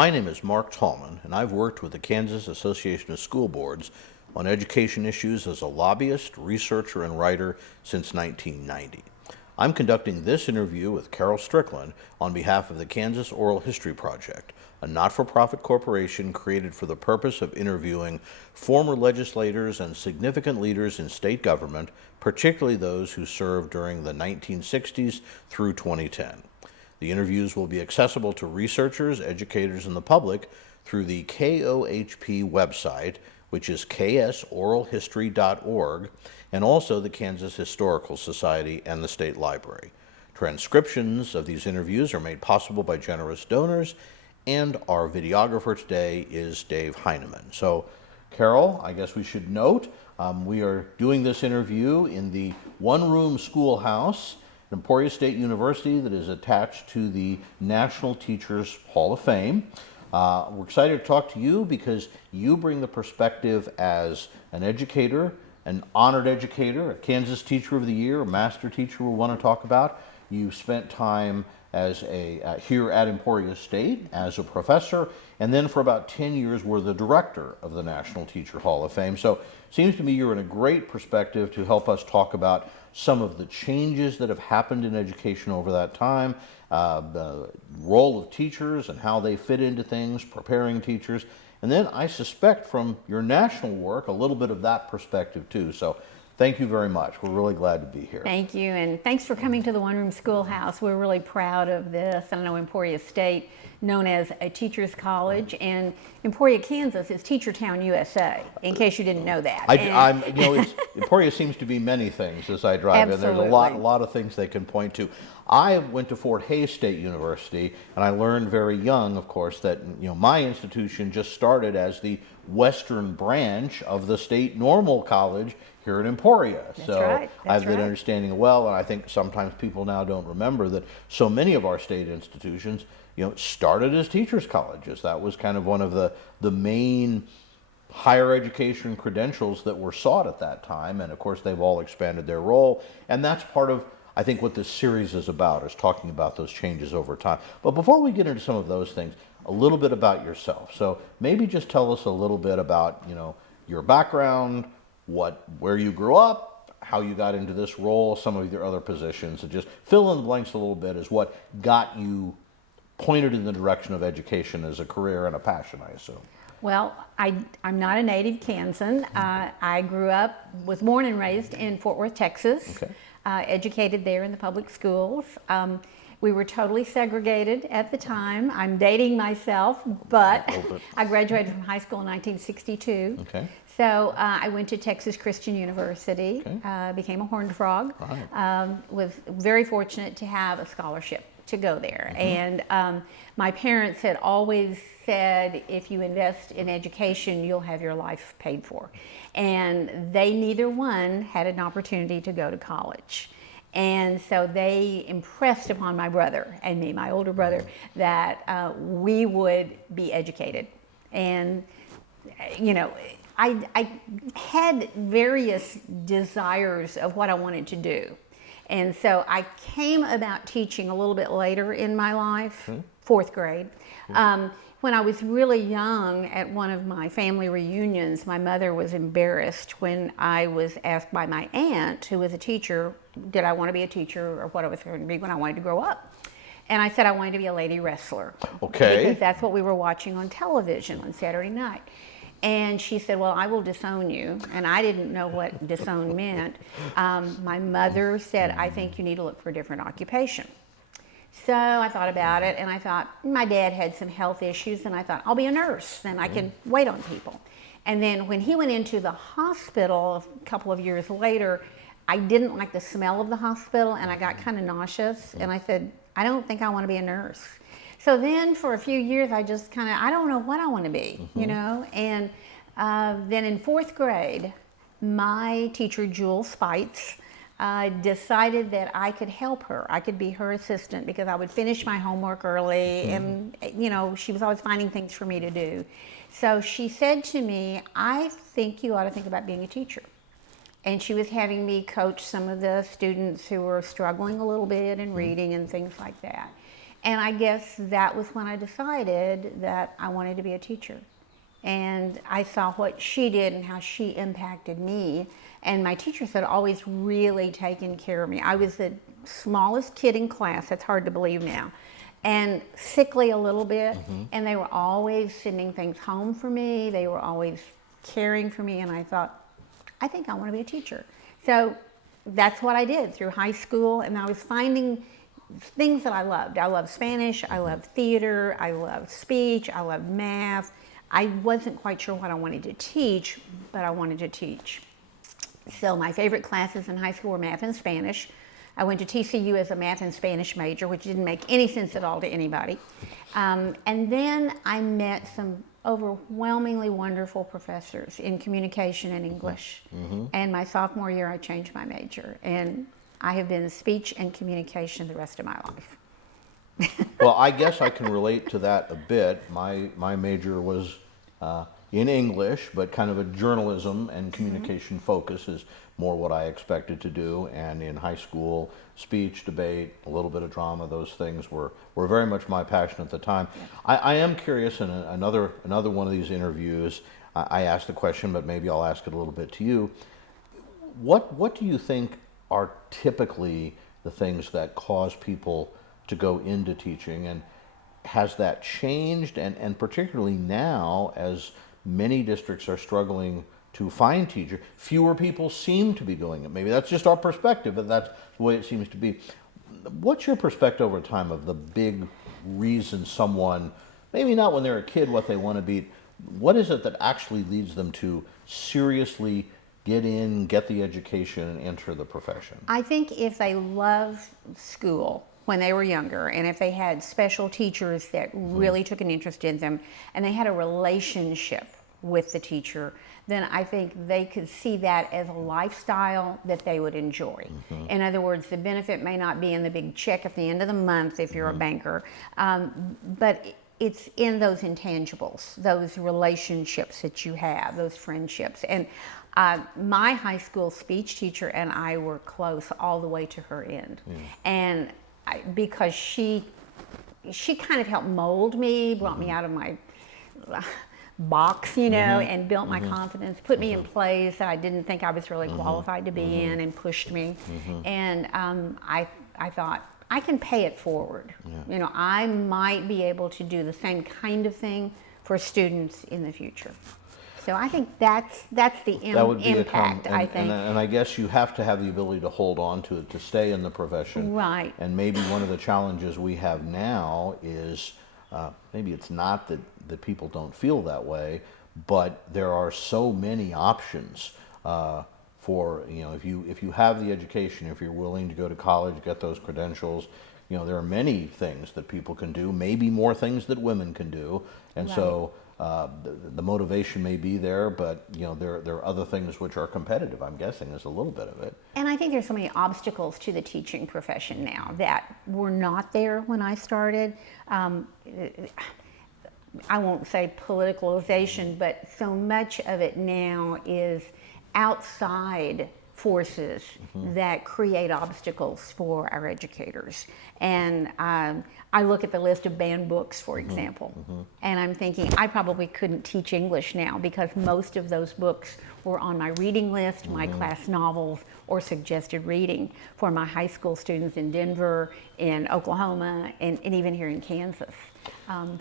My name is Mark Tallman, and I've worked with the Kansas Association of School Boards on education issues as a lobbyist, researcher, and writer since 1990. I'm conducting this interview with Carol Strickland on behalf of the Kansas Oral History Project, a not-for-profit corporation created for the purpose of interviewing former legislators and significant leaders in state government, particularly those who served during the 1960s through 2010. The interviews will be accessible to researchers, educators, and the public through the KOHP website, which is ksoralhistory.org, and also the Kansas Historical Society and the State Library. Transcriptions of these interviews are made possible by generous donors, and our videographer today is Dave Heineman. So, Carol, I guess we should note, we are doing this interview in the one-room schoolhouse at Emporia State University that is attached to the National Teachers Hall of Fame. We're excited to talk to you because you bring the perspective as an educator, an honored educator, a Kansas Teacher of the Year, a Master Teacher we'll want to talk about. You spent time as here at Emporia State as a professor, and then for about 10 years were the director of the National Teacher Hall of Fame. So it seems to me you're in a great perspective to help us talk about some of the changes that have happened in education over that time, the role of teachers and how they fit into things, preparing teachers, and then I suspect from your national work a little bit of that perspective too. So thank you very much. We're really glad to be here. Thank you, and thanks for coming to the One Room Schoolhouse. We're really proud of this. I know Emporia State, known as a teacher's college, and Emporia, Kansas is Teacher Town, USA, in case you didn't know that. Emporia seems to be many things as I drive in. There's a lot of things they can point to. I went to Fort Hays State University, and I learned very young, of course, that my institution just started as the western branch of the State Normal College here in Emporia. Right. I have that understanding well, and I think sometimes people now don't remember that so many of our state institutions started as teachers' colleges. That was kind of one of the main higher education credentials that were sought at that time, and of course they've all expanded their role, and that's part of, I think, what this series is about, is talking about those changes over time. But before we get into some of those things, a little bit about yourself. So maybe just tell us a little bit about your background, where you grew up, how you got into this role, some of your other positions, and just fill in the blanks a little bit as what got you pointed in the direction of education as a career and a passion, I assume. Well, I'm not a native Kansan. I was born and raised in Fort Worth, Texas, educated there in the public schools. We were totally segregated at the time. I'm dating myself, but I graduated from high school in 1962. So I went to Texas Christian University, became a Horned Frog, was very fortunate to have a scholarship to go there. And my parents had always said, if you invest in education, you'll have your life paid for. And they neither one had an opportunity to go to college. And so they impressed upon my brother and me, my older brother, that we would be educated. And, I had various desires of what I wanted to do. And so I came about teaching a little bit later in my life, fourth grade. When I was really young, at one of my family reunions, my mother was embarrassed when I was asked by my aunt, who was a teacher, did I want to be a teacher or what I was going to be when I wanted to grow up. And I said I wanted to be a lady wrestler. Because that's what we were watching on television on Saturday night. And she said, well, I will disown you. And I didn't know what disown meant. My mother said, I think you need to look for a different occupation. So I thought about it, and I thought, my dad had some health issues, and I thought, I'll be a nurse, and I can wait on people. And then when he went into the hospital a couple of years later, I didn't like the smell of the hospital, and I got kind of nauseous, and I said, I don't think I want to be a nurse. So then for a few years, I just I don't know what I want to be, And then in fourth grade, my teacher, Jewel Spites, decided that I could help her. I could be her assistant because I would finish my homework early, and she was always finding things for me to do. So she said to me, I think you ought to think about being a teacher. And she was having me coach some of the students who were struggling a little bit in reading and things like that. And I guess that was when I decided that I wanted to be a teacher. And I saw what she did and how she impacted me. And my teachers had always really taken care of me. I was the smallest kid in class. That's hard to believe now. And sickly a little bit. And they were always sending things home for me. They were always caring for me. And I thought, I think I want to be a teacher. So that's what I did through high school. And I was finding things that I loved. I loved Spanish. I loved theater. I loved speech. I loved math. I wasn't quite sure what I wanted to teach, but I wanted to teach. So my favorite classes in high school were math and Spanish. I went to TCU as a math and Spanish major, which didn't make any sense at all to anybody. And then I met some overwhelmingly wonderful professors in communication and English. And my sophomore year, I changed my major. And I have been speech and communication the rest of my life. Well, I guess I can relate to that a bit. My major was in English, but kind of a journalism and communication focus is more what I expected to do. And in high school, speech, debate, a little bit of drama, those things were very much my passion at the time. I am curious, in another one of these interviews, I asked the question, but maybe I'll ask it a little bit to you. What do you think are typically the things that cause people to go into teaching, and has that changed? And particularly now, as many districts are struggling to find teachers, fewer people seem to be going in. Maybe that's just our perspective, but that's the way it seems to be. What's your perspective over time of the big reason someone, maybe not when they're a kid, what they want to be, what is it that actually leads them to seriously get in, get the education, and enter the profession? I think if they love school when they were younger, and if they had special teachers that really took an interest in them, and they had a relationship with the teacher, then I think they could see that as a lifestyle that they would enjoy. In other words, the benefit may not be in the big check at the end of the month if you're a banker, but it's in those intangibles, those relationships that you have, those friendships. And my high school speech teacher and I were close all the way to her end. And because she kind of helped mold me, brought me out of my box, you know, and built my confidence, put me in plays that I didn't think I was really qualified to be in, and pushed me. And I thought, I can pay it forward. You know, I might be able to do the same kind of thing for students in the future. So I think that's the impact, I think. And I guess you have to have the ability to hold on to it, to stay in the profession. Right. And maybe one of the challenges we have now is, maybe it's not that people don't feel that way, but there are so many options for, you know, if you have the education, if you're willing to go to college, get those credentials, you know, there are many things that people can do, maybe more things that women can do. And so the motivation may be there, but you know, there are other things which are competitive, I'm guessing, is a little bit of it. And I think there's so many obstacles to the teaching profession now that were not there when I started. I won't say politicalization, but so much of it now is outside forces that create obstacles for our educators. And I look at the list of banned books, for example, and I'm thinking I probably couldn't teach English now because most of those books were on my reading list, my class novels, or suggested reading for my high school students in Denver, in Oklahoma, and even here in Kansas.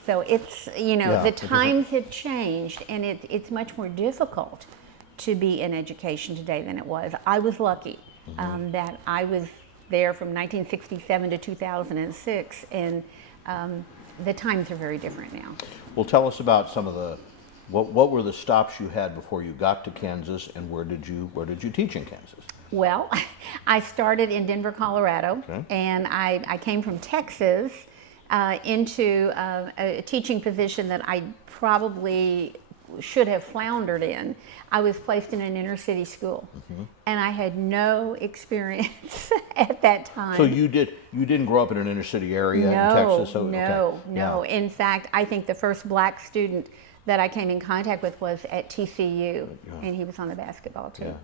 So it's, you know, the times have changed, and it's much more difficult to be in education today than it was. I was lucky that I was there from 1967 to 2006, and the times are very different now. Well, tell us about some of the, what were the stops you had before you got to Kansas, and where did you teach in Kansas? Well, I started in Denver, Colorado, and I came from Texas into a teaching position that I probably should have floundered in. I was placed in an inner city school, and I had no experience at that time. So you didn't grow up in an inner city area in Texas? So, No. In fact, I think the first black student that I came in contact with was at TCU, and he was on the basketball team.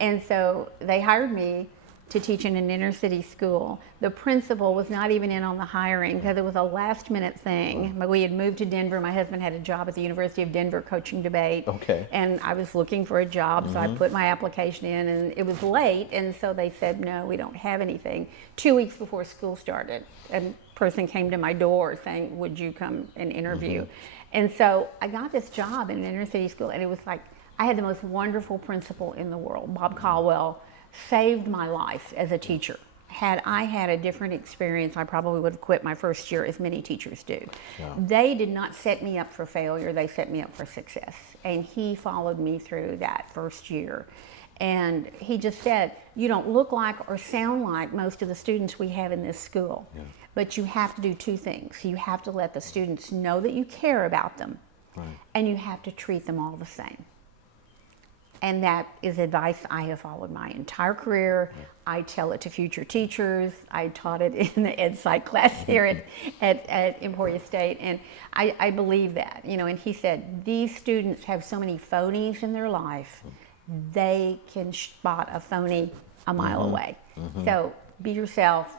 And so they hired me to teach in an inner city school. The principal was not even in on the hiring because it was a last minute thing. We had moved to Denver. My husband had a job at the University of Denver coaching debate. Okay. And I was looking for a job, so I put my application in, and it was late, and so they said, no, we don't have anything. 2 weeks before school started, a person came to my door saying, would you come and interview? And so I got this job in an inner city school, and it was like, I had the most wonderful principal in the world. Bob Caldwell saved my life as a teacher. Had I had a different experience, I probably would have quit my first year, as many teachers do. Yeah. They did not set me up for failure, they set me up for success. And he followed me through that first year. And he just said, you don't look like or sound like most of the students we have in this school. Yeah. But you have to do two things. You have to let the students know that you care about them, and you have to treat them all the same. And that is advice I have followed my entire career. I tell it to future teachers. I taught it in the ed psych class here at Emporia State, and I believe that, you know. And he said, these students have so many phonies in their life, they can spot a phony a mile away. So be yourself,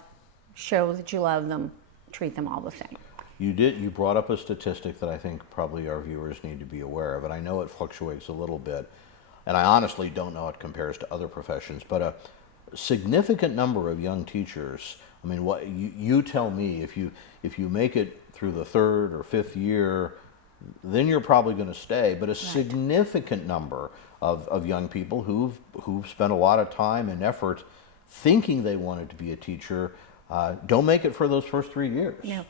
show that you love them, treat them all the same. You brought up a statistic that I think probably our viewers need to be aware of, and I know it fluctuates a little bit. And I honestly don't know how it compares to other professions, but a significant number of young teachers, I mean, what you tell me, if you make it through the third or fifth year, then you're probably going to stay. But a significant number of young people who've spent a lot of time and effort thinking they wanted to be a teacher don't make it for those first 3 years. No.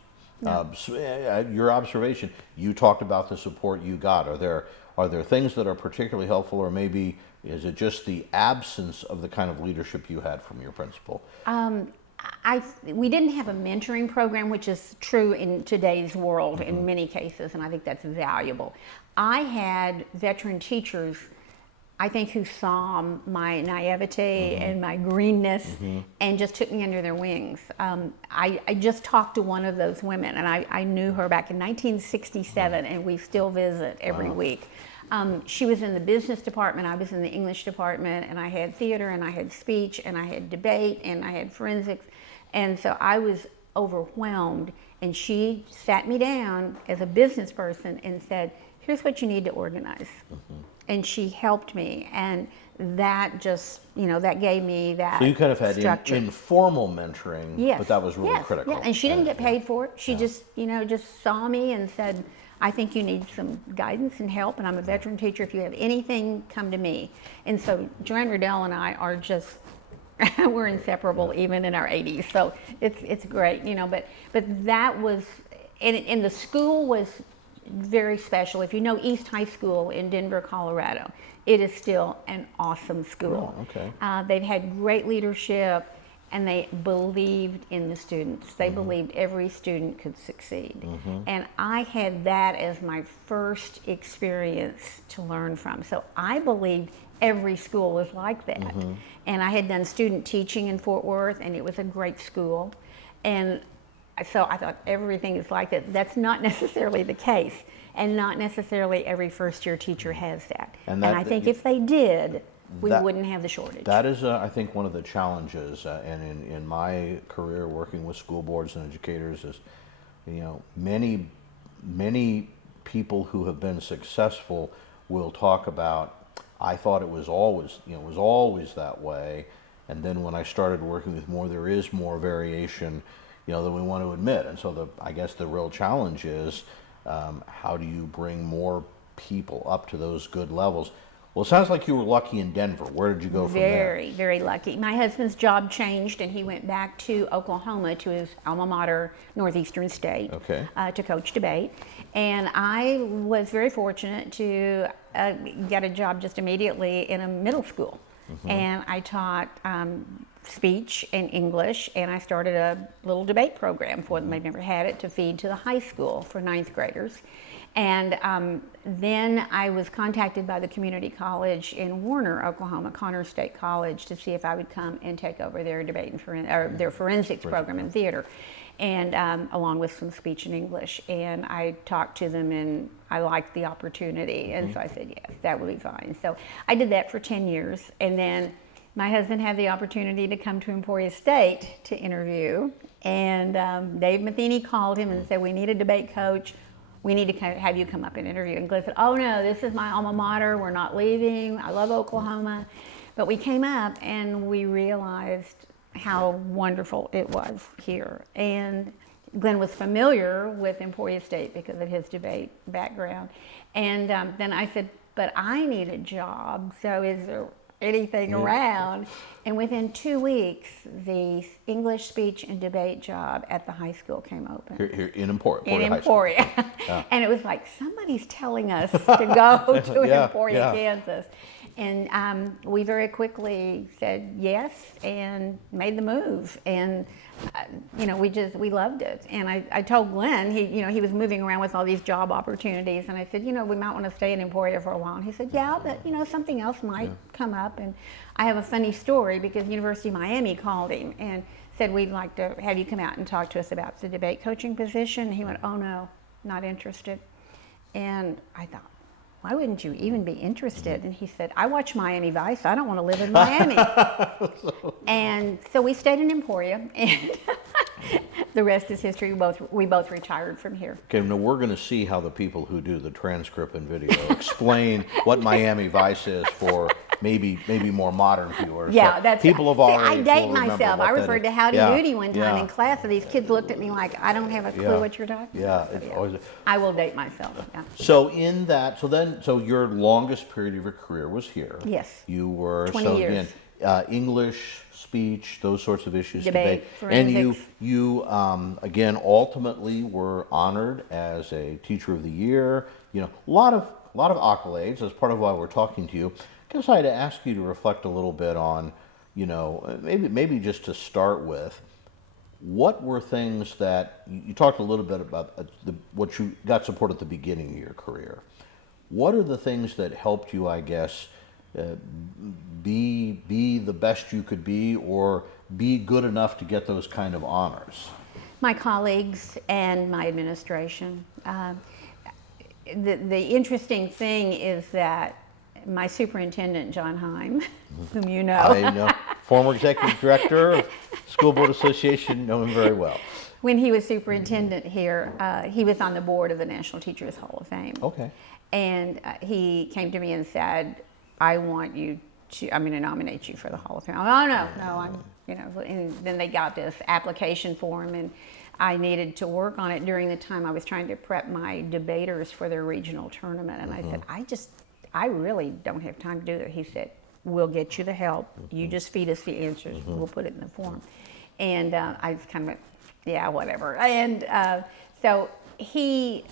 Your observation, you talked about the support you got. Are there things that are particularly helpful, or maybe is it just the absence of the kind of leadership you had from your principal? We didn't have a mentoring program, which is true in today's world in many cases, and I think that's valuable. I had veteran teachers, I think, who saw my naivety and my greenness and just took me under their wings. I just talked to one of those women, and I knew her back in 1967, and we still visit every week. She was in the business department, I was in the English department, and I had theater, and I had speech, and I had debate, and I had forensics. And so I was overwhelmed, and she sat me down as a business person and said, here's what you need to organize. And she helped me, and that just, that gave me that. So you kind of had structure. Informal mentoring, Yes. but that was really critical. Yeah, and she didn't get paid for it. She just saw me and said, I think you need some guidance and help, and I'm a veteran teacher. If you have anything, come to me. And so Joanne Riddell and I are just, we're inseparable even in our 80s. So it's great, but that was, and the school was very special. If you know East High School in Denver, Colorado, it is still an awesome school. Oh, okay. They've had great leadership, and they believed in the students. They believed every student could succeed. And I had that as my first experience to learn from. So I believed every school was like that. And I had done student teaching in Fort Worth, and it was a great school. And so I thought everything is like that. That's not necessarily the case, and not necessarily every first-year teacher has that. And I think if they did, we wouldn't have the shortage. That is, I think, one of the challenges, and in my career working with school boards and educators is, many people who have been successful will talk about, I thought it was always, that way, and then when I started working with more, there is more variation, than we want to admit. And so I guess the real challenge is, how do you bring more people up to those good levels? Well, it sounds like you were lucky in Denver. Where did you go from there? Very, very lucky. My husband's job changed, and he went back to Oklahoma, to his alma mater, Northeastern State, to coach debate. And I was very fortunate to get a job just immediately in a middle school. And I taught speech and English, and I started a little debate program for them. They've never had it, to feed to the high school for 9th graders. And then I was contacted by the community college in Warner, Oklahoma, Connors State College, to see if I would come and take over their debate and their forensics program in theater, and along with some speech and English. And I talked to them, and I liked the opportunity, and so I said yes, that would be fine. So I did that for 10 years, and then my husband had the opportunity to come to Emporia State to interview, and Dave Matheny called him and said, we need a debate coach. We need to have you come up and interview. And Glenn said, oh no, this is my alma mater. We're not leaving. I love Oklahoma. But we came up and we realized how wonderful it was here. And Glenn was familiar with Emporia State because of his debate background. And then I said, but I need a job, so is there anything around? And within 2 weeks, the English speech and debate job at the high school came open. Here in Emporia. In Emporia. And it was like, somebody's telling us to go to Emporia, Kansas. And we very quickly said yes and made the move. And we loved it. And I told Glenn, he was moving around with all these job opportunities, and I said, we might want to stay in Emporia for a while. And he said, yeah, but something else might come up. And I have a funny story because University of Miami called him and said, we'd like to have you come out and talk to us about the debate coaching position. And he went, oh no, not interested. And I thought, why wouldn't you even be interested? And he said, I watch Miami Vice. I don't want to live in Miami. And so we stayed in Emporia, and the rest is history. We both retired from here. Okay, now we're going to see how the people who do the transcript and video explain what Miami Vice is for maybe more modern viewers. Yeah, but that's people of our age I date will remember myself. what I that referred is. to Howdy Doody one time Yeah. in class, and these kids looked at me like I don't have a clue what you're talking about. Yeah, So, it's always. I will date myself. Yeah. So in that, so your longest period of your career was here. Yes. You were 20 years. Again, English, speech, those sorts of issues. Debate, and forensics. you again ultimately were honored as a Teacher of the Year. A lot of accolades. As part of why we're talking to you. I guess I had to ask you to reflect a little bit on, maybe just to start with, what were things that you talked a little bit about what you got support at the beginning of your career. What are the things that helped you, I guess, be the best you could be, or be good enough to get those kind of honors? My colleagues and my administration. The interesting thing is that my superintendent, John Heim, whom you know. I know, former executive director of School Board Association, know him very well. When he was superintendent here, he was on the board of the National Teachers Hall of Fame. Okay. And he came to me and said, I'm going to nominate you for the Hall of Fame. Oh, no, and then they got this application form, and I needed to work on it during the time I was trying to prep my debaters for their regional tournament. And I said, I really don't have time to do that. He said, we'll get you the help. You just feed us the answers. We'll put it in the form. And I was kind of went, yeah, whatever. And so he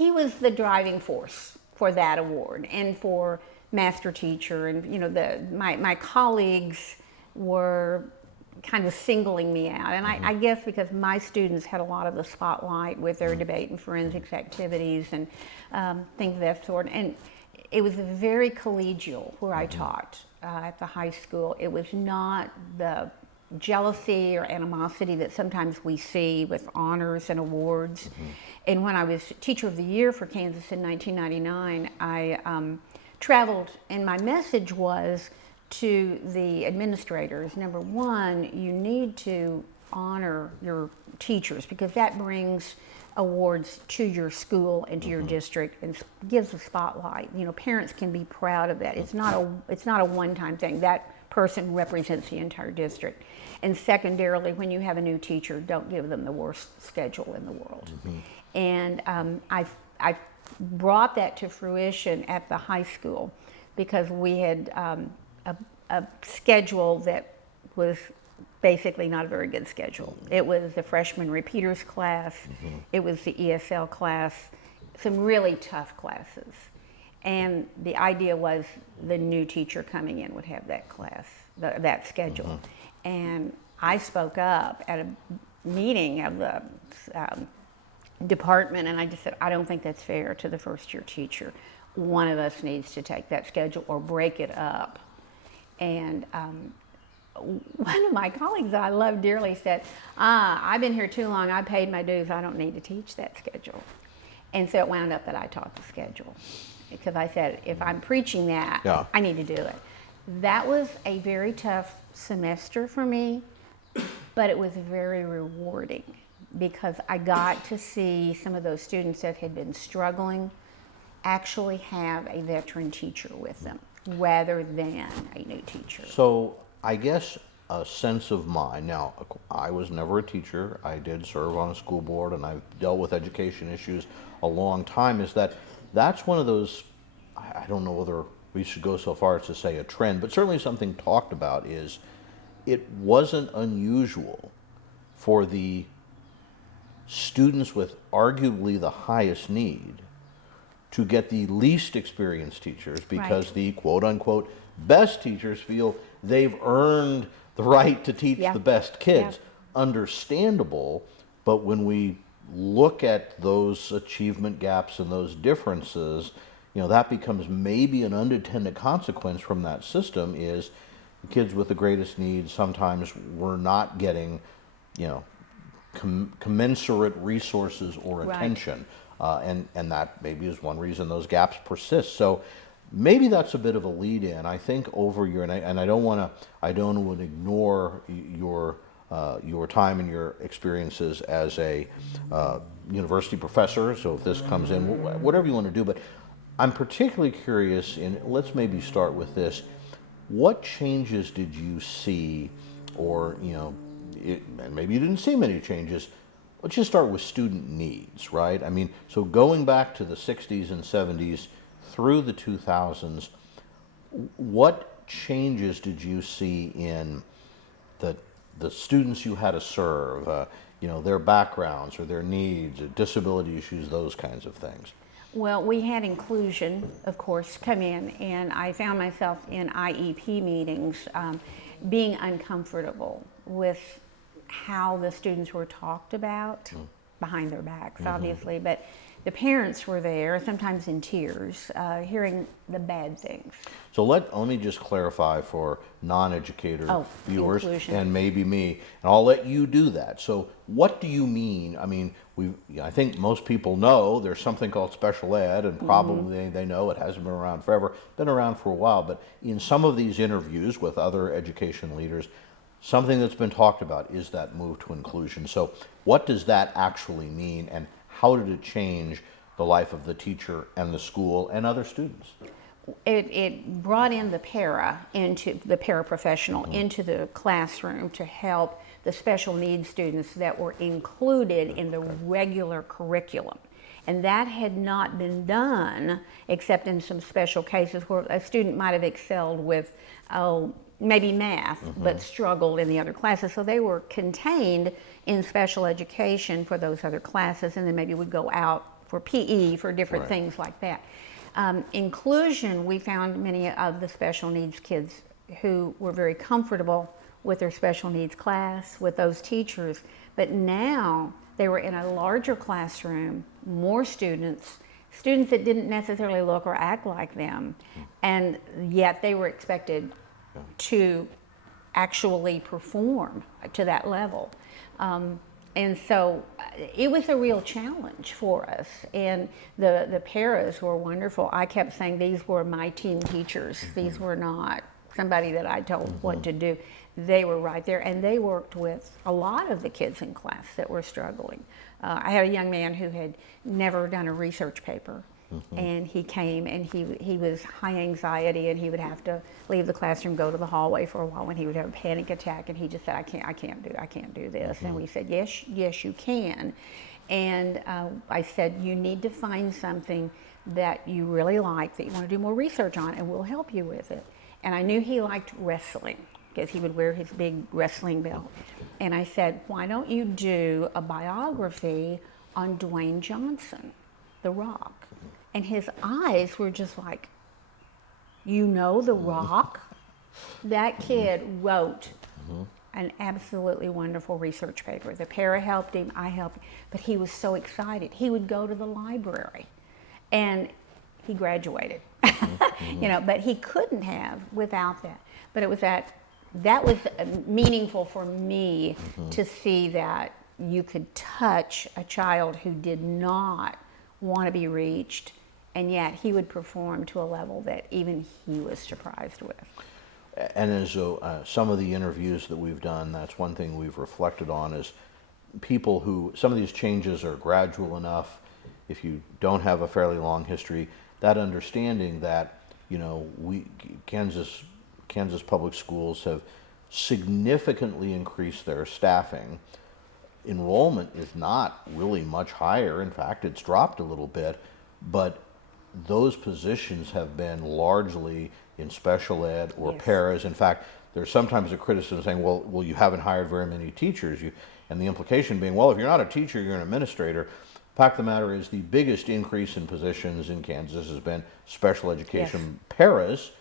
was the driving force for that award and for Master Teacher. And, my colleagues were kind of singling me out. And I guess because my students had a lot of the spotlight with their debate and forensics activities and things of that sort. And it was very collegial where I taught at the high school. It was not the jealousy or animosity that sometimes we see with honors and awards. And when I was Teacher of the Year for Kansas in 1999, I traveled, and my message was to the administrators, number one, you need to honor your teachers because that brings awards to your school and to your district and gives a spotlight. Parents can be proud of that. It's not a one-time thing. That person represents the entire district. And secondarily, when you have a new teacher, don't give them the worst schedule in the world. And I brought that to fruition at the high school because we had a schedule that was basically not a very good schedule. It was the freshman repeaters class, it was the ESL class, some really tough classes. And the idea was the new teacher coming in would have that class, that schedule. And I spoke up at a meeting of the department, and I just said, I don't think that's fair to the first year teacher. One of us needs to take that schedule or break it up. And one of my colleagues that I love dearly said, I've been here too long, I paid my dues, I don't need to teach that schedule. And so it wound up that I taught the schedule. Because I said, if I'm preaching that, I need to do it. That was a very tough semester for me, but it was very rewarding because I got to see some of those students that had been struggling actually have a veteran teacher with them rather than a new teacher. So I guess a sense of mind. Now, I was never a teacher. I did serve on a school board, and I've dealt with education issues a long time. Is that's one of those, I don't know whether we should go so far as to say a trend, but certainly something talked about is it wasn't unusual for the students with arguably the highest need to get the least experienced teachers because Right. the quote unquote best teachers feel they've earned the right to teach Yeah. the best kids. Yeah. Understandable, but when we look at those achievement gaps and those differences, that becomes maybe an unintended consequence from that system is the kids with the greatest needs sometimes were not getting, commensurate resources or Right. attention. And that maybe is one reason those gaps persist. So maybe that's a bit of a lead in. I think over your, and I don't want to ignore your time and your experiences as a university professor. So if this comes in, whatever you want to do, but I'm particularly curious in, let's maybe start with this. What changes did you see, or, and maybe you didn't see many changes. Let's just start with student needs, right? I mean, so going back to the 60s and 70s through the 2000s, what changes did you see in the students you had to serve, their backgrounds or their needs, or disability issues, those kinds of things? Well, we had inclusion, of course, come in, and I found myself in IEP meetings being uncomfortable with how the students were talked about behind their backs, obviously, but the parents were there, sometimes in tears, hearing the bad things. So let me just clarify for non-educator viewers inclusion. And maybe me, and I'll let you do that. So what do you mean? I mean, I think most people know there's something called special ed, and probably they know it hasn't been around forever, been around for a while, but in some of these interviews with other education leaders, something that's been talked about is that move to inclusion. So what does that actually mean, and how did it change the life of the teacher and the school and other students? It brought in the paraprofessional into the classroom to help the special needs students that were included in the regular curriculum. And that had not been done except in some special cases where a student might have excelled with, maybe math, but struggled in the other classes. So they were contained in special education for those other classes, and then maybe would go out for PE, for different Right. things like that. Inclusion, we found many of the special needs kids who were very comfortable with their special needs class, with those teachers, but now they were in a larger classroom, more students that didn't necessarily look or act like them, and yet they were expected to actually perform to that level. And so it was a real challenge for us. And the paras were wonderful. I kept saying these were my team teachers. These were not somebody that I told what to do. They were right there, and they worked with a lot of the kids in class that were struggling. I had a young man who had never done a research paper. And he came, and he was high anxiety, and he would have to leave the classroom, go to the hallway for a while, and he would have a panic attack, and he just said, I can't do this. And we said, yes, you can. And I said, you need to find something that you really like, that you want to do more research on, and we'll help you with it. And I knew he liked wrestling, because he would wear his big wrestling belt. And I said, why don't you do a biography on Dwayne Johnson, The Rock? And his eyes were just like, The Rock? That kid wrote an absolutely wonderful research paper. The para helped him, I helped him, but he was so excited. He would go to the library, and he graduated. But he couldn't have without that. But it was that was meaningful for me to see that you could touch a child who did not want to be reached, and yet he would perform to a level that even he was surprised with. And as some of the interviews that we've done, that's one thing we've reflected on is people who, some of these changes are gradual enough, if you don't have a fairly long history, that understanding that, you know, Kansas public schools have significantly increased their staffing. Enrollment is not really much higher. In fact, it's dropped a little bit, but those positions have been largely in special ed or Yes. paras. In fact, there's sometimes a criticism saying, well, you haven't hired very many teachers. And the implication being, well, if you're not a teacher, you're an administrator. Fact of the matter is, the biggest increase in positions in Kansas has been special education paras,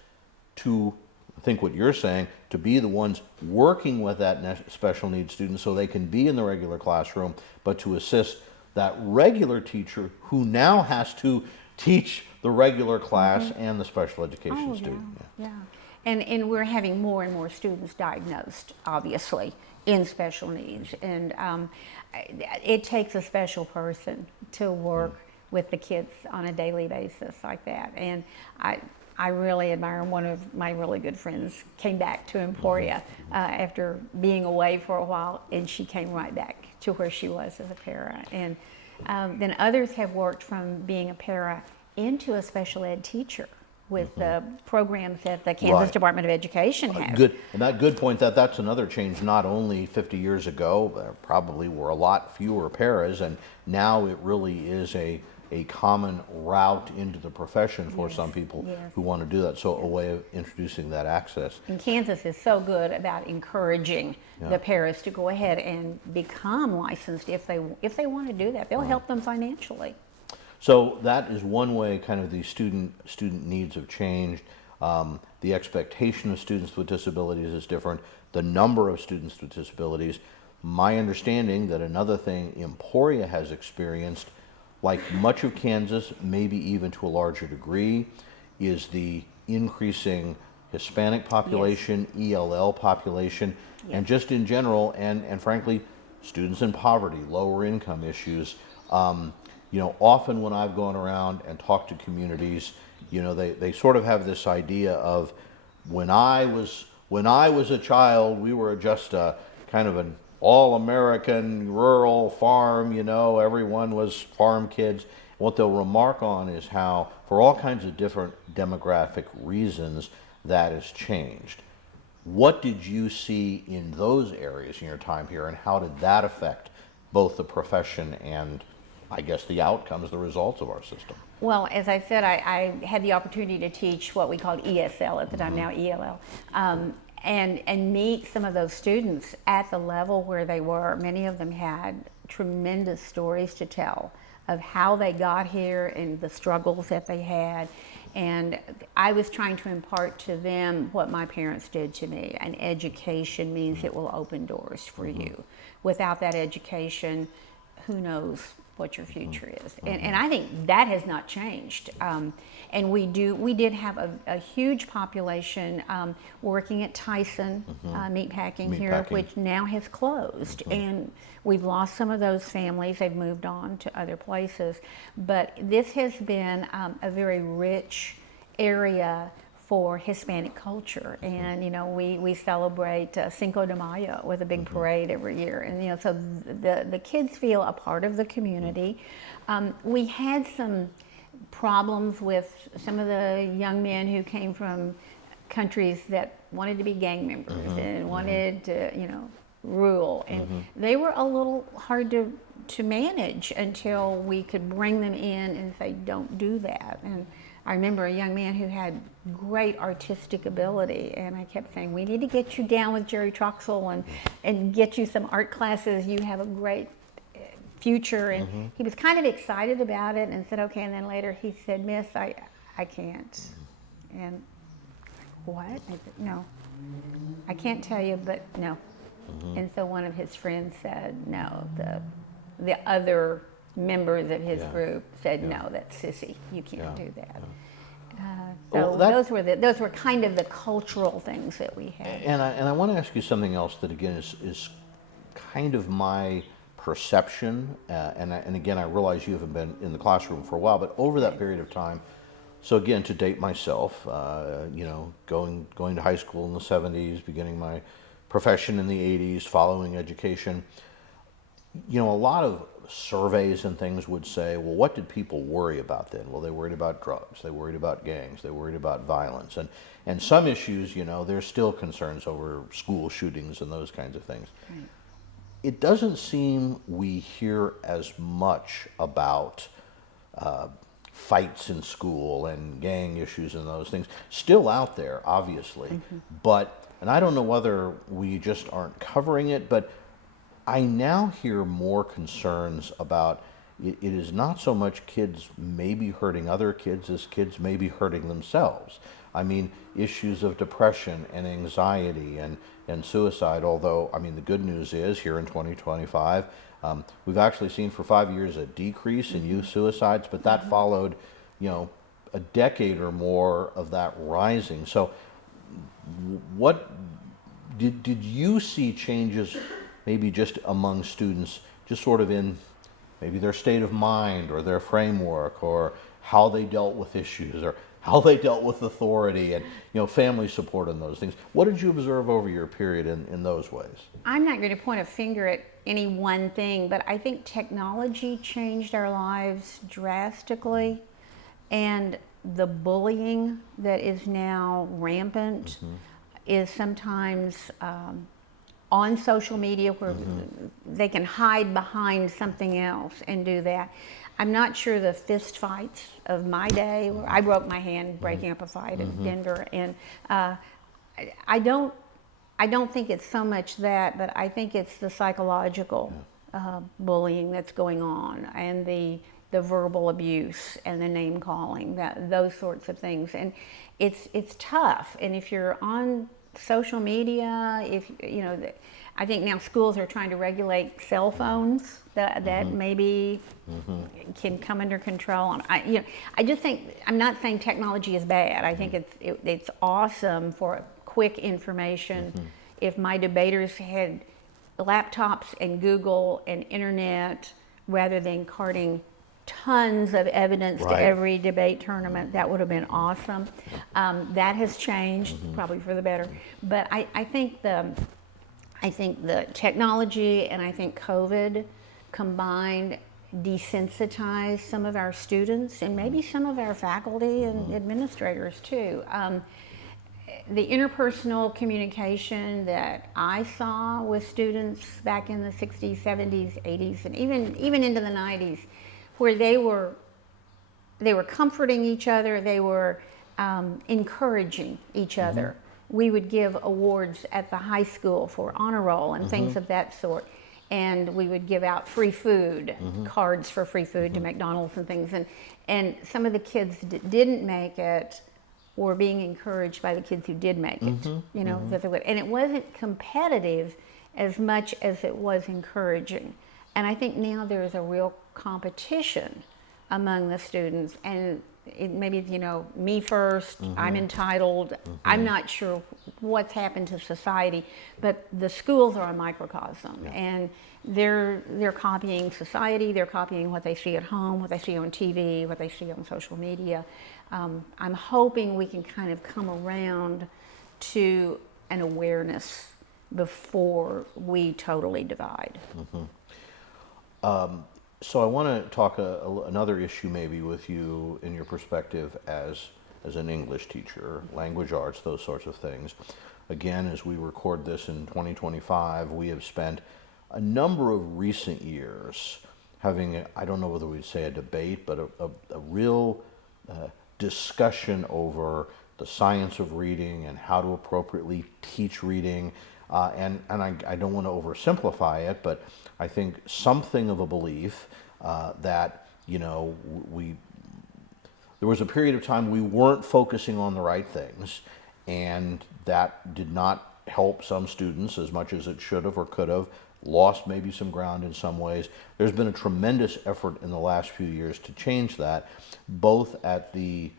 to, I think what you're saying, to be the ones working with that special needs student so they can be in the regular classroom, but to assist that regular teacher who now has to teach the regular class and the special education student. Yeah. And we're having more and more students diagnosed, obviously, in special needs. And it takes a special person to work with the kids on a daily basis like that. And I really admire, one of my really good friends came back to Emporia after being away for a while, and she came right back to where she was as a para. And then others have worked from being a para into a special ed teacher with the programs that the Kansas Department of Education has. Good, and that good point, that's another change. Not only 50 years ago, there probably were a lot fewer paras, and now it really is a common route into the profession for some people who want to do that. So a way of introducing that access. And Kansas is so good about encouraging the paras to go ahead and become licensed if they want to do that. They'll help them financially. So that is one way kind of the student needs have changed. The expectation of students with disabilities is different. The number of students with disabilities. My understanding that another thing Emporia has experienced, like much of Kansas, maybe even to a larger degree, is the increasing Hispanic population, ELL population, and just in general, and frankly, students in poverty, lower income issues. You know, often when I've gone around and talked to communities, you know, they sort of have this idea of when I was a child, we were just a kind of an all-American rural farm, you know, everyone was farm kids. What they'll remark on is how, for all kinds of different demographic reasons, that has changed. What did you see in those areas in your time here, and how did that affect both the profession and, I guess, the outcomes, the results of our system? Well, as I said, I had the opportunity to teach what we called ESL at the time, now ELL, and meet some of those students at the level where they were. Many of them had tremendous stories to tell of how they got here and the struggles that they had. And I was trying to impart to them what my parents did to me. And education means it will open doors for you. Without that education, who knows what your future is. And I think that has not changed. And we did have a huge population working at Tyson Meatpacking here, which now has closed. And we've lost some of those families. They've moved on to other places. But this has been a very rich area for Hispanic culture. And you know, we celebrate Cinco de Mayo with a big parade every year, and you know, so the kids feel a part of the community. We had some problems with some of the young men who came from countries that wanted to be gang members and wanted to, you know, rule, and they were a little hard to manage until we could bring them in and say, don't do that. And I remember a young man who had great artistic ability, and I kept saying, we need to get you down with Jerry Troxel and get you some art classes. You have a great future. And he was kind of excited about it and said, okay. And then later he said, Miss, I can't. And what? I said, no, I can't tell you, but no. And so one of his friends said, no, the other members of his group said, no, that's sissy. You can't do that. So those were kind of the cultural things that we had. And I want to ask you something else that, again, is kind of my perception. And again, I realize you haven't been in the classroom for a while, but over that period of time, So again, to date myself, going to high school in the 70s, beginning my profession in the 80s, following education, a lot of surveys and things would say, well, what did people worry about then? Well, they worried about drugs, they worried about gangs, they worried about violence, and some issues, there's still concerns over school shootings and those kinds of things. Right. It doesn't seem we hear as much about fights in school and gang issues and those things. Still out there, obviously, and I don't know whether we just aren't covering it, but I now hear more concerns about it is not so much kids maybe hurting other kids as kids maybe hurting themselves. I mean, issues of depression and anxiety and suicide, although, the good news is here in 2025, we've actually seen for 5 years a decrease in youth suicides, but that followed, a decade or more of that rising. So what did you see changes maybe just among students, just sort of in maybe their state of mind or their framework or how they dealt with issues or how they dealt with authority and family support and those things? What did you observe over your period in those ways? I'm not going to point a finger at any one thing, but I think technology changed our lives drastically, and the bullying that is now rampant is sometimes on social media where they can hide behind something else and do that. I'm not sure the fist fights of my day, where I broke my hand breaking up a fight in Denver, and I don't think it's so much that, but I think it's the psychological bullying that's going on, and the verbal abuse and the name calling, those sorts of things, and it's tough. And if you're on social media, I think now schools are trying to regulate cell phones that maybe can come under control. I just think, I'm not saying technology is bad. I think it's awesome for quick information. If my debaters had laptops and Google and internet rather than carting tons of evidence to every debate tournament, that would have been awesome. That has changed, probably for the better. But I think the technology and I think COVID combined desensitized some of our students and maybe some of our faculty and administrators too. The interpersonal communication that I saw with students back in the 60s, 70s, 80s, and even into the 90s, where they were comforting each other, they were encouraging each other. We would give awards at the high school for honor roll and things of that sort, and we would give out free food, cards for free food to McDonald's and things, and some of the kids that didn't make it were being encouraged by the kids who did make it, that they would. And it wasn't competitive as much as it was encouraging. And I think now there's a real competition among the students, and maybe me first, I'm entitled. I'm not sure what's happened to society, but the schools are a microcosm, and they're copying society. They're copying what they see at home, what they see on TV, what they see on social media. I'm hoping we can kind of come around to an awareness before we totally divide. So I want to talk another issue maybe with you in your perspective as an English teacher, language arts, those sorts of things. Again, as we record this in 2025, we have spent a number of recent years having, I don't know whether we'd say a debate, but a real discussion over the science of reading and how to appropriately teach reading. And I don't want to oversimplify it, but I think something of a belief that, there was a period of time we weren't focusing on the right things, and that did not help some students as much as it should have or could have, lost maybe some ground in some ways. There's been a tremendous effort in the last few years to change that, both at the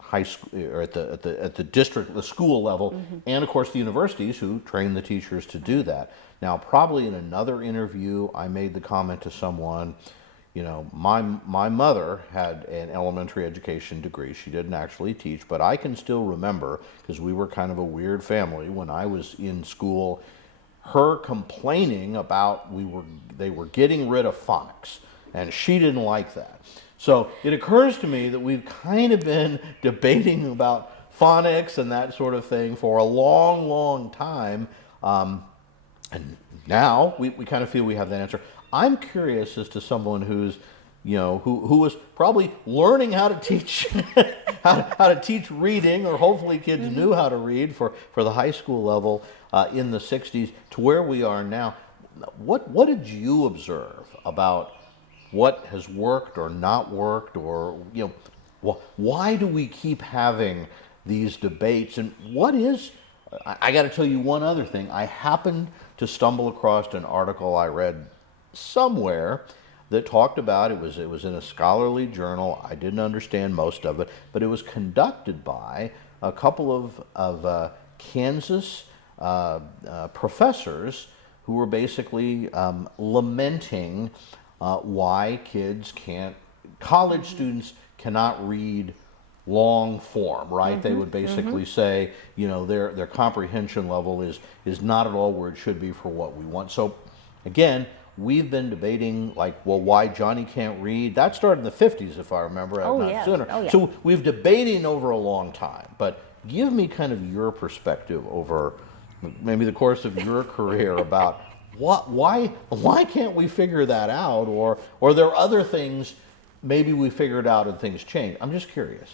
high school or at the district, the school level, and of course the universities who train the teachers to do that. Now, probably in another interview, I made the comment to someone, You know, my mother had an elementary education degree. She didn't actually teach, but I can still remember, because we were kind of a weird family when I was in school, her complaining about they were getting rid of phonics, and she didn't like that. So it occurs to me that we've kind of been debating about phonics and that sort of thing for a long, long time, and now we kind of feel we have that answer. I'm curious as to someone who's, you know, who was probably learning how to teach how to teach reading, or hopefully kids knew how to read for the high school level in the 60s, to where we are now. What did you observe about what has worked or not worked, or, you know, why do we keep having these debates? And what is, I got to tell you one other thing. I happened to stumble across an article I read somewhere that talked about, it was in a scholarly journal. I didn't understand most of it, but it was conducted by a couple of Kansas professors who were basically lamenting why college students cannot read long form, right? They would basically say, you know, their comprehension level is not at all where it should be for what we want. So again, we've been debating, like, well, why Johnny can't read. That started in the 50s, if I remember, not sooner. Oh, yeah. So we've debating over a long time. But give me kind of your perspective over maybe the course of your career about why can't we figure that out, or there are other things maybe we figured out and things change. I'm just curious.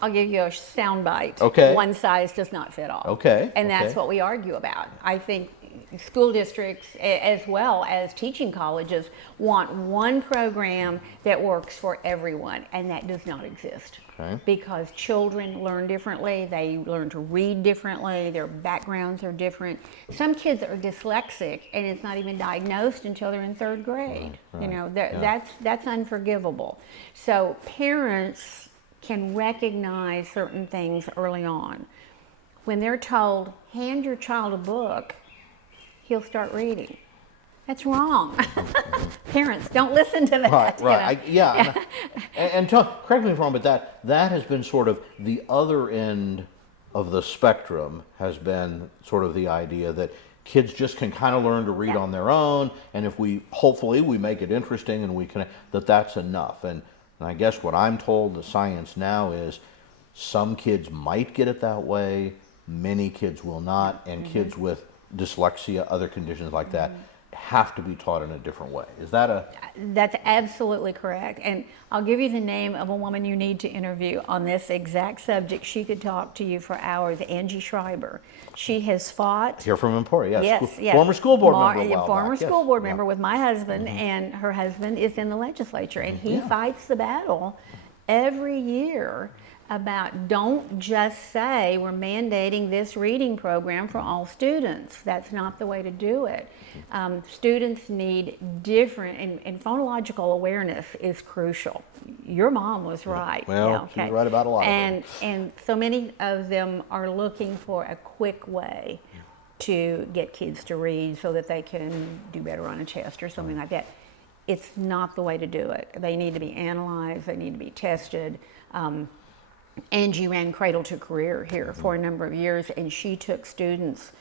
I'll give you a soundbite. Okay. One size does not fit all. Okay. And that's what we argue about. I think school districts, as well as teaching colleges, want one program that works for everyone, and that does not exist. Okay. Because children learn differently, they learn to read differently, their backgrounds are different. Some kids are dyslexic, and it's not even diagnosed until they're in third grade. Right. You know, that's unforgivable. So parents can recognize certain things early on. When they're told, hand your child a book, he'll start reading. That's wrong. Parents, don't listen to that. Right. You know? And correct me if I'm wrong, but that has been sort of the other end of the spectrum, has been sort of the idea that kids just can kind of learn to read on their own, and if hopefully we make it interesting and we can, that's enough. And I guess what I'm told, the science now is, some kids might get it that way, many kids will not, and kids with dyslexia, other conditions like that, have to be taught in a different way. Is that That's absolutely correct. And I'll give you the name of a woman you need to interview on this exact subject. She could talk to you for hours, Angie Schreiber. She has fought. Here from Emporia, yes. Yes. Former school board member. Former school board member with my husband, and her husband is in the legislature, and he fights the battle every year about, don't just say we're mandating this reading program for all students. That's not the way to do it. Students need different, and phonological awareness is crucial. Your mom was right. Well, she's right about a lot of them. And so many of them are looking for a quick way to get kids to read so that they can do better on a test or something like that. It's not the way to do it. They need to be analyzed, they need to be tested. Angie ran Cradle to Career here for a number of years, and she took students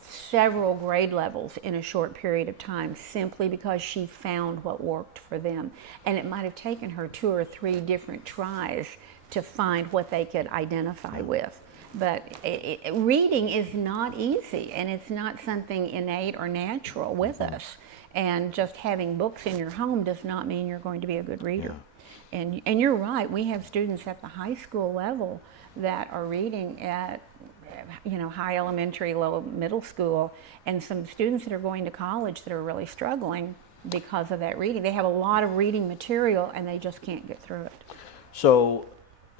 several grade levels in a short period of time simply because she found what worked for them. And it might have taken her 2 or 3 different tries to find what they could identify with. But reading is not easy, and it's not something innate or natural with us. And just having books in your home does not mean you're going to be a good reader. And you're right, we have students at the high school level that are reading at, you know, high elementary, low middle school, and some students that are going to college that are really struggling because of that reading. They have a lot of reading material and they just can't get through it. So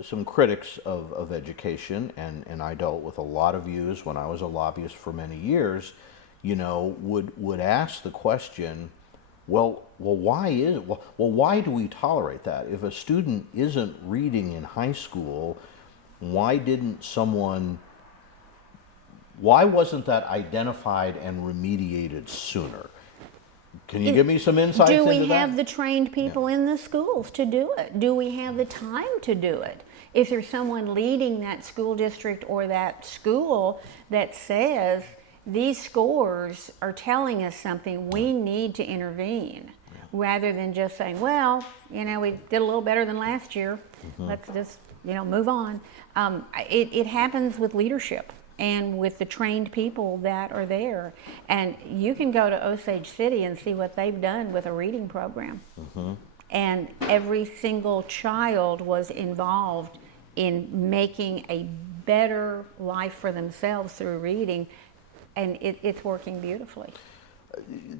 some critics of education, and I dealt with a lot of views when I was a lobbyist for many years, you know, would ask the question, well, why do we tolerate that? If a student isn't reading in high school, why wasn't that identified and remediated sooner? Can you give me some insights Do into we that? have the trained people in the schools to do it? Do we have the time to do it? If there's someone leading that school district or that school that says these scores are telling us something, we need to intervene, rather than just saying, well, you know, we did a little better than last year. Let's just, you know, move on. It happens with leadership and with the trained people that are there. And you can go to Osage City and see what they've done with a reading program. And every single child was involved in making a better life for themselves through reading, and it's working beautifully.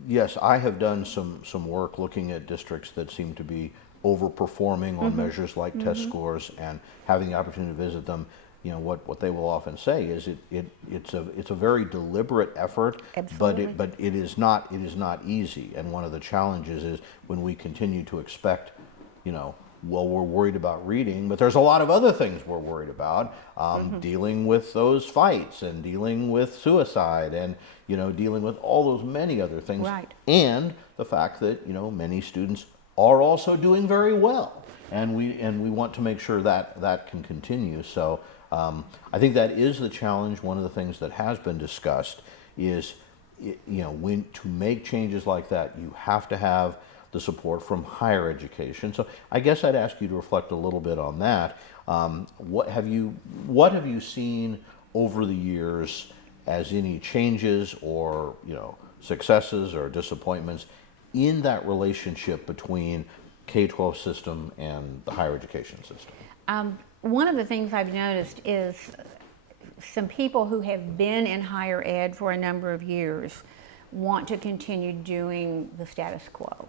Yes, I have done some work looking at districts that seem to be overperforming on measures like test scores, and having the opportunity to visit them. You know, what they will often say is it's a very deliberate effort, Absolutely. but it is not easy. And one of the challenges is when we continue to expect, you know, well, we're worried about reading, but there's a lot of other things we're worried about, dealing with those fights and dealing with suicide and, you know, dealing with all those many other things. Right. And the fact that, you know, many students are also doing very well. And we want to make sure that that can continue. So I think that is the challenge. One of the things that has been discussed is, you know, when to make changes like that, you have to have the support from higher education. So I guess I'd ask you to reflect a little bit on that. What have you seen over the years as any changes or, you know, successes or disappointments in that relationship between K-12 system and the higher education system? One of the things I've noticed is some people who have been in higher ed for a number of years want to continue doing the status quo.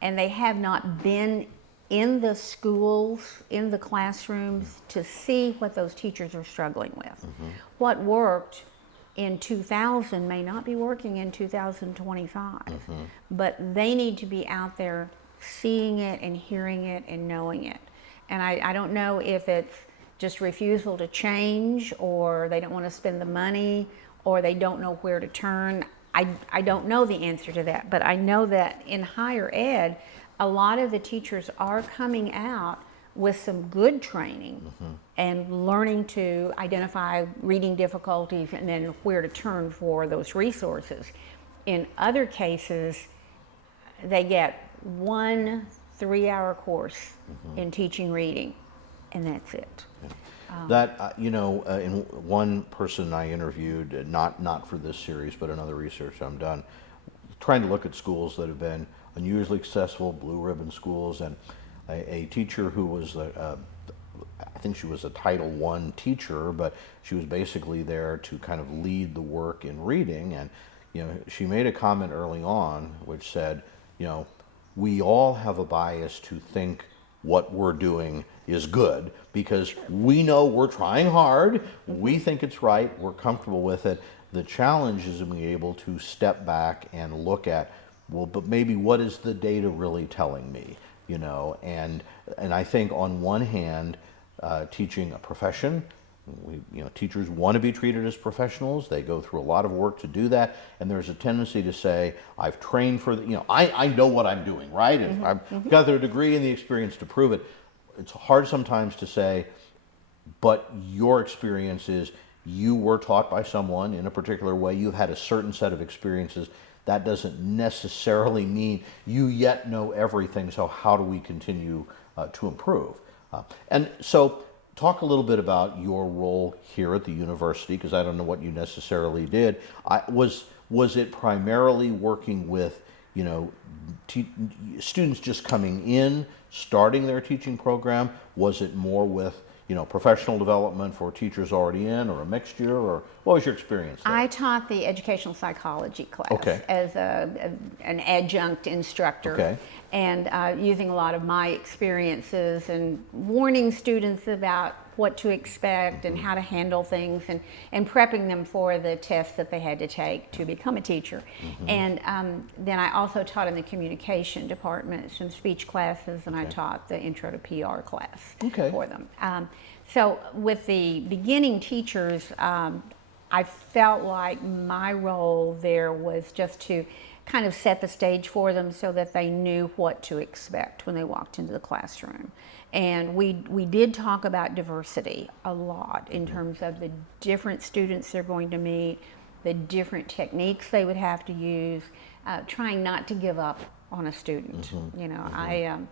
And they have not been in the schools, in the classrooms, to see what those teachers are struggling with. What worked in 2000 may not be working in 2025, but they need to be out there seeing it and hearing it and knowing it. And I don't know if it's just refusal to change, or they don't want to spend the money, or they don't know where to turn. I don't know the answer to that, but I know that in higher ed, a lot of the teachers are coming out with some good training and learning to identify reading difficulties and then where to turn for those resources. In other cases, they get 1 3-hour course in teaching reading, and that's it. That, you know, in one person I interviewed, not for this series, but another research I'm done, trying to look at schools that have been unusually successful, blue ribbon schools, and a teacher who was, I think she was a Title I teacher, but she was basically there to kind of lead the work in reading. And, you know, she made a comment early on which said, you know, we all have a bias to think what we're doing is good because we know we're trying hard, we think it's right, we're comfortable with it. The challenge is being able to step back and look at, well, but maybe what is the data really telling me, you know? And I think on one hand, teaching a profession, you know, teachers want to be treated as professionals. They go through a lot of work to do that, and there's a tendency to say, "I've trained for the, you know, I know what I'm doing, right? And I've got the degree and the experience to prove it." It's hard sometimes to say, but your experience is you were taught by someone in a particular way. You've had a certain set of experiences. That doesn't necessarily mean you yet know everything. So how do we continue to improve? And so. Talk a little bit about your role here at the university, because I don't know what you necessarily did. Was it primarily working with, you know, students just coming in, starting their teaching program? Was it more with, you know, professional development for teachers already in, or a mixture, or what was your experience there? I taught the educational psychology class as an adjunct instructor, and using a lot of my experiences and warning students about what to expect and how to handle things, and prepping them for the tests that they had to take to become a teacher. And then I also taught in the communication department some speech classes, and I taught the intro to PR class for them. So with the beginning teachers, I felt like my role there was just to kind of set the stage for them so that they knew what to expect when they walked into the classroom. And we did talk about diversity a lot in terms of the different students they're going to meet, the different techniques they would have to use, trying not to give up on a student. You know,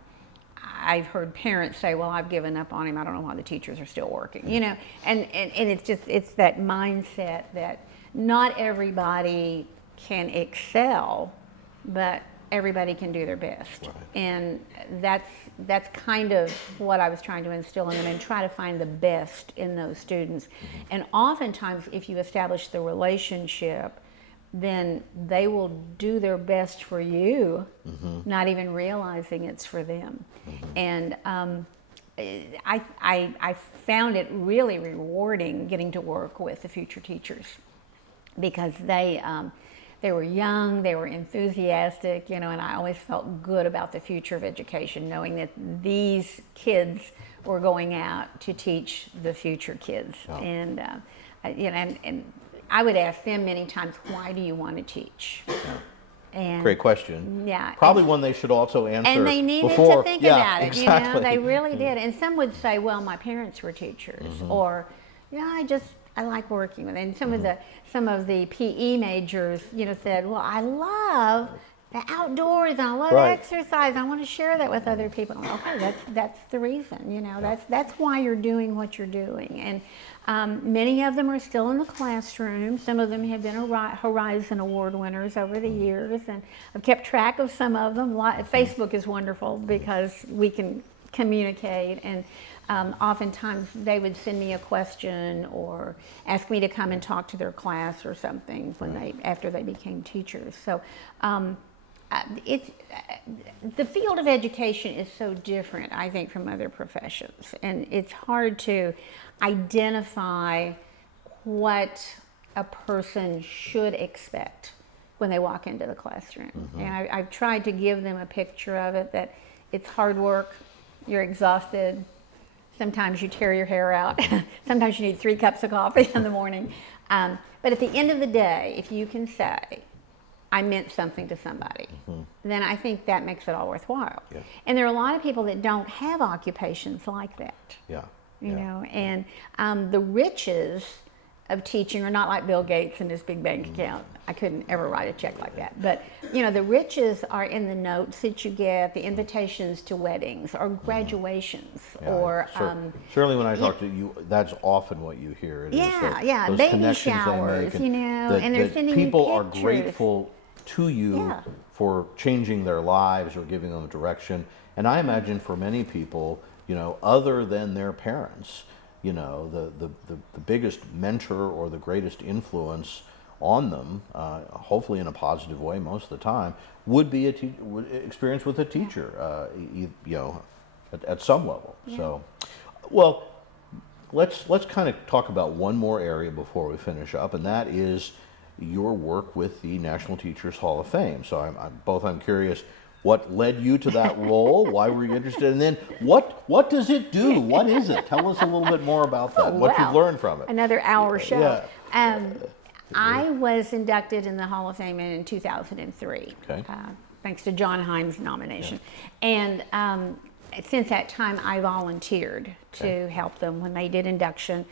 I've heard parents say, well, I've given up on him, I don't know why the teachers are still working, you know, and it's that mindset that not everybody can excel, but everybody can do their best. Right. And that's kind of what I was trying to instill in them, and try to find the best in those students. And oftentimes, if you establish the relationship, then they will do their best for you, not even realizing it's for them. And I found it really rewarding getting to work with the future teachers, because they were young, they were enthusiastic, you know, and I always felt good about the future of education, knowing that these kids were going out to teach the future kids. Oh. And you know, and I would ask them many times, why do you want to teach? Yeah. And Great question. yeah, Probably one they should also answer and they needed before. to think Yeah, about it. exactly. You know, they really did. And some would say, well, my parents were teachers, or yeah, I like working with. And some of the PE majors, you know, said, well, I love the outdoors and I love Right. exercise. I want to share that with other people. Okay, that's the reason. You know, that's why you're doing what you're doing. And many of them are still in the classroom. Some of them have been Horizon Award winners over the years, and I've kept track of some of them. Facebook is wonderful because we can communicate, and oftentimes they would send me a question or ask me to come and talk to their class or something when after they became teachers. So the field of education is so different, I think, from other professions, and it's hard to identify what a person should expect when they walk into the classroom. And I've tried to give them a picture of it, that it's hard work, you're exhausted, sometimes you tear your hair out, sometimes you need 3 cups of coffee in the morning. But at the end of the day, if you can say, I meant something to somebody, then I think that makes it all worthwhile. Yeah. And there are a lot of people that don't have occupations like that. Yeah. You know, and the riches of teaching are not like Bill Gates and his big bank account. I couldn't ever write a check like that. But, you know, the riches are in the notes that you get, the invitations to weddings or graduations, Yeah, or certainly when I talk to you, that's often what you hear. It is those baby connections they showers, make, you know, that, and they're that sending people you are pictures. grateful to you Yeah. for changing their lives or giving them direction. And I imagine for many people, you know, other than their parents, you know, the biggest mentor or the greatest influence on them, hopefully in a positive way most of the time, would be experience with a teacher, you know, at some level. Yeah. So, well, let's kind of talk about one more area before we finish up, and that is your work with the National Teachers Hall of Fame. So I'm curious, what led you to that role? Why were you interested? And then what does it do? What is it? Tell us a little bit more about that. What you've learned from it. Another hour show. Yeah. I was inducted in the Hall of Fame in 2003, Okay. Thanks to John Himes' nomination. And since that time, I volunteered to help them when they did induction.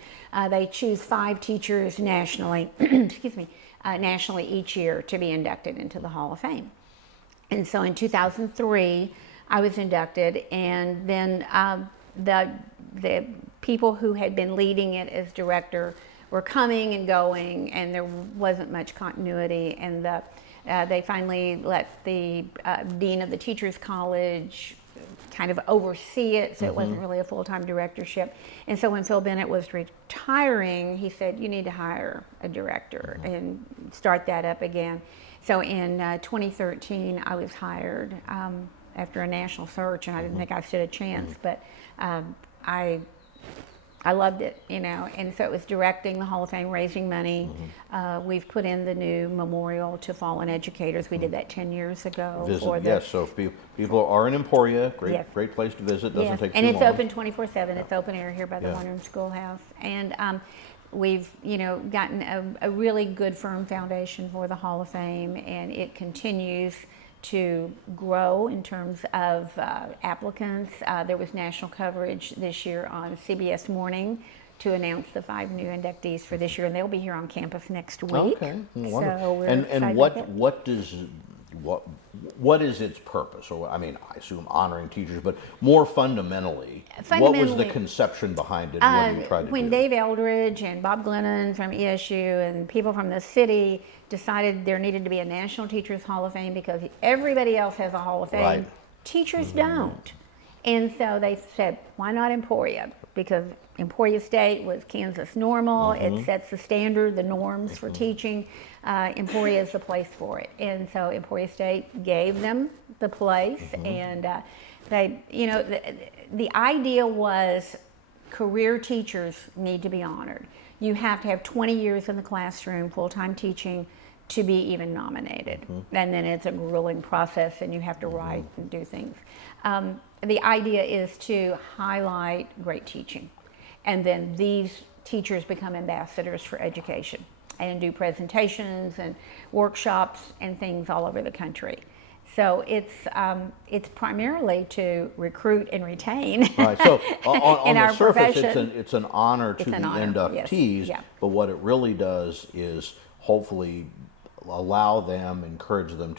They choose 5 teachers nationally, excuse me, nationally each year to be inducted into the Hall of Fame. And so in 2003, I was inducted, and then the people who had been leading it as director were coming and going, and there wasn't much continuity. And they finally let the dean of the Teachers College kind of oversee it, so it wasn't really a full-time directorship. And so when Phil Bennett was retiring, he said, you need to hire a director and start that up again. So in 2013, I was hired after a national search, and I didn't think I stood a chance, but I loved it, you know. And so it was directing the Hall of Fame, raising money. We've put in the new memorial to fallen educators. We did that 10 years ago. Yes, so if people are in Emporia, Yes. great place to visit, doesn't take too and long. it's open 24/7. It's open air here by the one-room schoolhouse. And we've, gotten a really good firm foundation for the Hall of Fame, and it continues to grow in terms of applicants. There was national coverage this year on CBS Morning to announce the 5 new inductees for this year, and they'll be here on campus next week. Okay, So we're and excited what about that. what is its purpose? Or I mean, I assume honoring teachers, but more fundamentally, what was the conception behind it? What do you try to When do? Dave Eldridge and Bob Glennon from ESU and people from the city decided there needed to be a National Teachers Hall of Fame because everybody else has a Hall of Fame, Right. teachers don't. And so they said, why not Emporia? Because Emporia State was Kansas normal. It sets the standard, the norms for teaching. Emporia is the place for it. And so Emporia State gave them the place. And they, the idea was career teachers need to be honored. You have to have 20 years in the classroom, full-time teaching, to be even nominated. And then it's a grueling process, and you have to write and do things. The idea is to highlight great teaching. And then these teachers become ambassadors for education and do presentations and workshops and things all over the country. So it's primarily to recruit and retain. Right. So on in the our surface, profession. it's an honor to It's the an honor, yes. inductees, Yeah. but what it really does is hopefully allow them, encourage them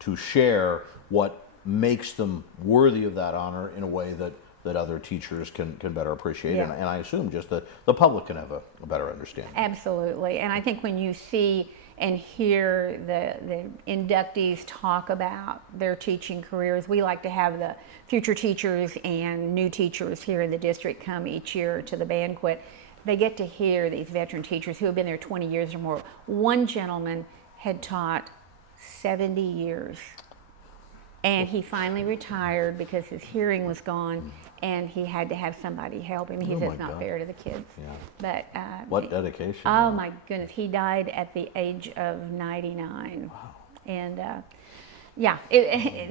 to share what makes them worthy of that honor in a way that other teachers can better appreciate, Yeah. and I assume just the public can have a better understanding. Absolutely. And I think when you see and hear the inductees talk about their teaching careers, we like to have the future teachers and new teachers here in the district come each year to the banquet. They get to hear these veteran teachers who have been there 20 years or more. One gentleman had taught 70 years, and he finally retired because his hearing was gone, and he had to have somebody help him. He says it's not God. fair to the kids. Yeah. But What dedication. oh my goodness, he died at the age of 99. Wow. And yeah,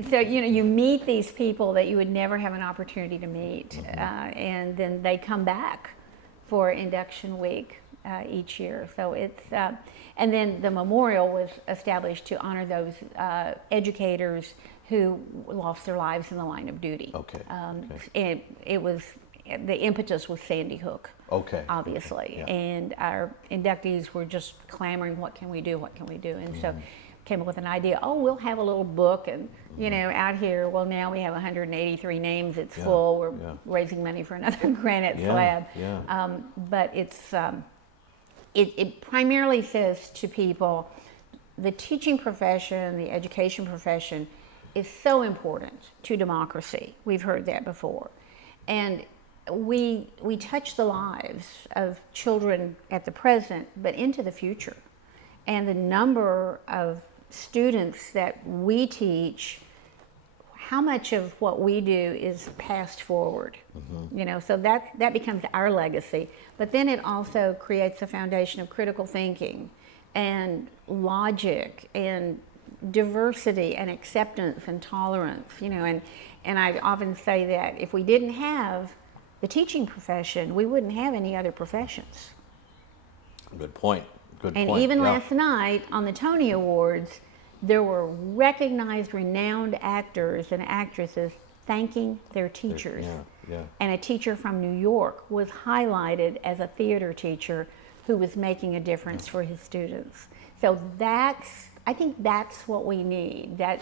so you meet these people that you would never have an opportunity to meet, and then they come back for induction week each year. So it's and then the memorial was established to honor those educators who lost their lives in the line of duty. Okay. And it was, the impetus was Sandy Hook. Okay. Obviously. Yeah. And our inductees were just clamoring, what can we do, what can we do? And so came up with an idea, we'll have a little book, and out here, well, now we have 183 names, it's full, we're raising money for another granite slab. Yeah. But it's, it primarily says to people, the teaching profession, the education profession is so important to democracy. We've heard that before. And we touch the lives of children at the present, but into the future. And the number of students that we teach, how much of what we do is passed forward. So that becomes our legacy. But then it also creates a foundation of critical thinking and logic and diversity and acceptance and tolerance, and I often say that if we didn't have the teaching profession, we wouldn't have any other professions. Good point. Good And point. even Yeah. last night on the Tony Awards, there were recognized, renowned actors and actresses thanking their teachers. Yeah. And a teacher from New York was highlighted as a theater teacher who was making a difference for his students. So I think that's what we need. That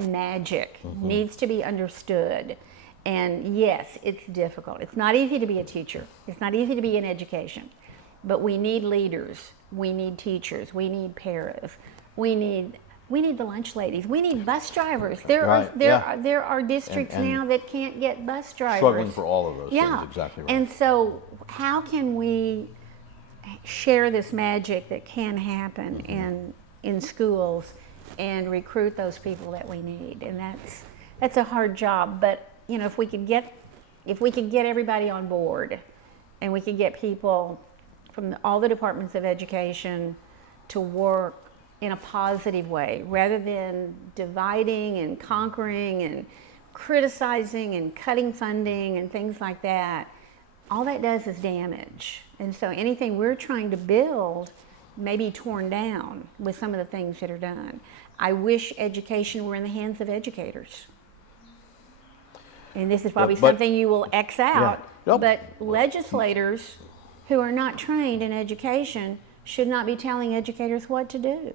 magic needs to be understood. And yes, it's difficult. It's not easy to be a teacher. It's not easy to be in education. But we need leaders. We need teachers. We need paras. We need the lunch ladies. We need bus drivers. There are districts And now that can't get bus drivers. Struggling for all of those things, exactly right. And so how can we share this magic that can happen in schools and recruit those people that we need? And that's a hard job, but if we could get everybody on board, and we could get people from all the departments of education to work in a positive way rather than dividing and conquering and criticizing and cutting funding and things like that, all that does is damage. And so anything we're trying to build may be torn down with some of the things that are done. I wish education were in the hands of educators. And this is probably something you will X out, but legislators who are not trained in education should not be telling educators what to do.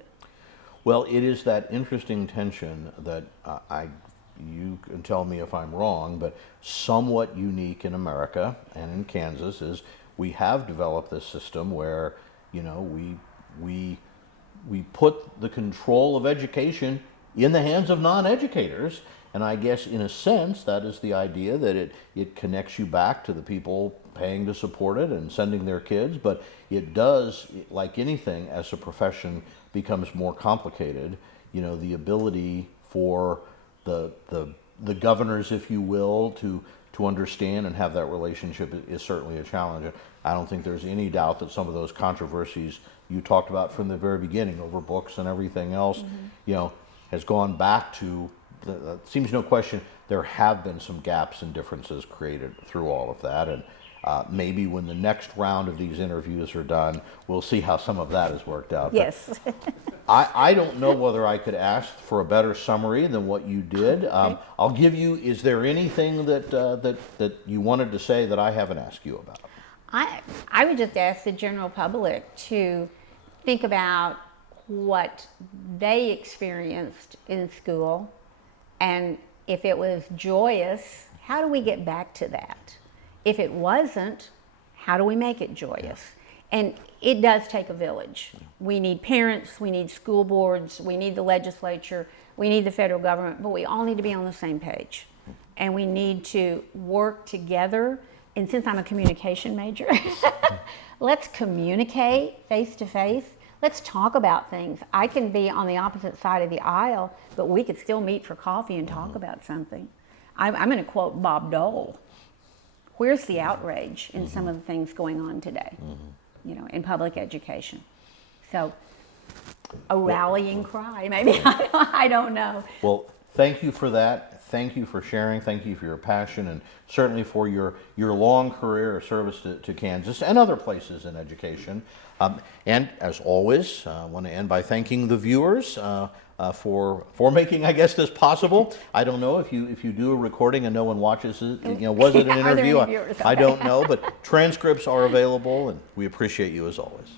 Well, it is that interesting tension that you can tell me if I'm wrong, but somewhat unique in America and in Kansas is we have developed this system where, you know, we put the control of education in the hands of non-educators. And I guess in a sense, that is the idea that it connects you back to the people paying to support it and sending their kids. But it does, like anything, as a profession becomes more complicated, you know, the ability for the governors, if you will, to understand and have that relationship is certainly a challenge. I don't think there's any doubt that some of those controversies you talked about from the very beginning over books and everything else, you know, has gone back to, seems no question, there have been some gaps and differences created through all of that. And maybe when the next round of these interviews are done, we'll see how some of that has worked out. Yes. I don't know whether I could ask for a better summary than what you did. Okay. I'll give you, is there anything that you wanted to say that I haven't asked you about? I would just ask the general public to think about what they experienced in school, and if it was joyous, how do we get back to that? If it wasn't, how do we make it joyous? And it does take a village. We need parents, we need school boards, we need the legislature, we need the federal government, but we all need to be on the same page. And we need to work together. And since I'm a communication major, let's communicate face to face. Let's talk about things. I can be on the opposite side of the aisle, but we could still meet for coffee and talk about something. I'm going to quote Bob Dole. Where's the outrage in some of the things going on today, you know, in public education? So a rallying cry, maybe, I don't know. Well, thank you for that. Thank you for sharing. Thank you for your passion, and certainly for your long career of service to Kansas and other places in education. And as always, I want to end by thanking the viewers for making, I guess, this possible. I don't know if you do a recording and no one watches it. You know, was it an interview? Are there any viewers? I don't know, but transcripts are available, and we appreciate you as always.